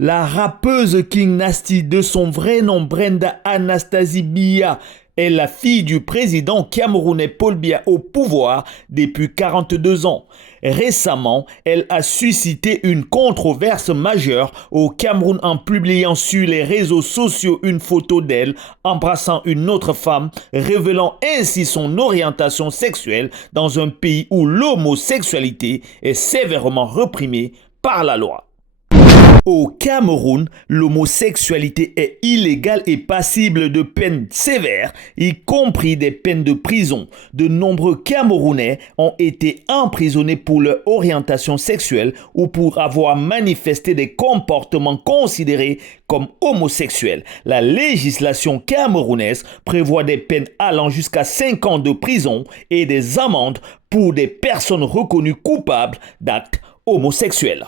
La rappeuse King Nasty, de son vrai nom Brenda Anastasie Biya, est la fille du président camerounais Paul Biya au pouvoir depuis 42 ans. Récemment, elle a suscité une controverse majeure au Cameroun en publiant sur les réseaux sociaux une photo d'elle embrassant une autre femme, révélant ainsi son orientation sexuelle dans un pays où l'homosexualité est sévèrement réprimée par la loi. Au Cameroun, l'homosexualité est illégale et passible de peines sévères, y compris des peines de prison. De nombreux Camerounais ont été emprisonnés pour leur orientation sexuelle ou pour avoir manifesté des comportements considérés comme homosexuels. La législation camerounaise prévoit des peines allant jusqu'à 5 ans de prison et des amendes pour des personnes reconnues coupables d'actes homosexuels.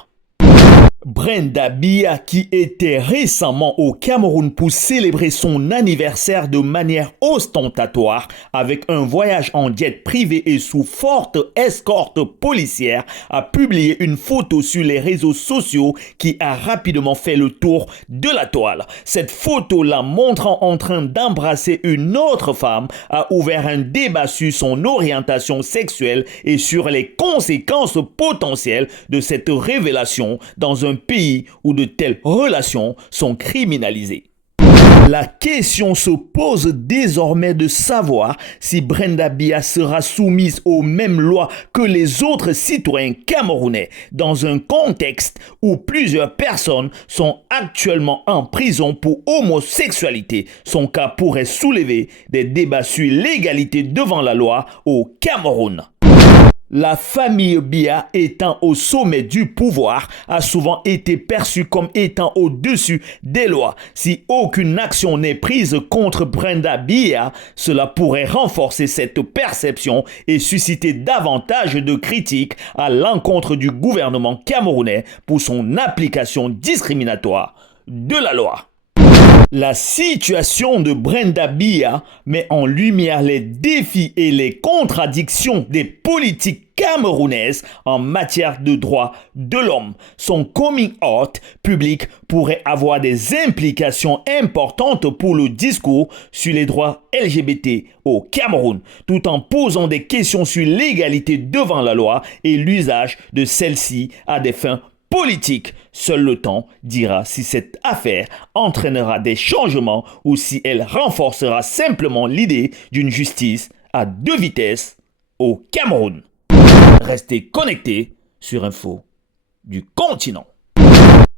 Brenda Biya, qui était récemment au Cameroun pour célébrer son anniversaire de manière ostentatoire avec un voyage en jet privé et sous forte escorte policière, a publié une photo sur les réseaux sociaux qui a rapidement fait le tour de la toile. Cette photo, la montrant en train d'embrasser une autre femme, a ouvert un débat sur son orientation sexuelle et sur les conséquences potentielles de cette révélation dans un pays où de telles relations sont criminalisées. La question se pose désormais de savoir si Brenda Biya sera soumise aux mêmes lois que les autres citoyens camerounais dans un contexte où plusieurs personnes sont actuellement en prison pour homosexualité. Son cas pourrait soulever des débats sur l'égalité devant la loi au Cameroun. La famille Biya, étant au sommet du pouvoir, a souvent été perçue comme étant au-dessus des lois. Si aucune action n'est prise contre Brenda Biya, cela pourrait renforcer cette perception et susciter davantage de critiques à l'encontre du gouvernement camerounais pour son application discriminatoire de la loi. La situation de Brenda Biya met en lumière les défis et les contradictions des politiques camerounaises en matière de droits de l'homme. Son coming out public pourrait avoir des implications importantes pour le discours sur les droits LGBT au Cameroun, tout en posant des questions sur l'égalité devant la loi et l'usage de celle-ci à des fins politique. Seul le temps dira si cette affaire entraînera des changements ou si elle renforcera simplement l'idée d'une justice à deux vitesses au Cameroun. Restez connectés sur Info du Continent.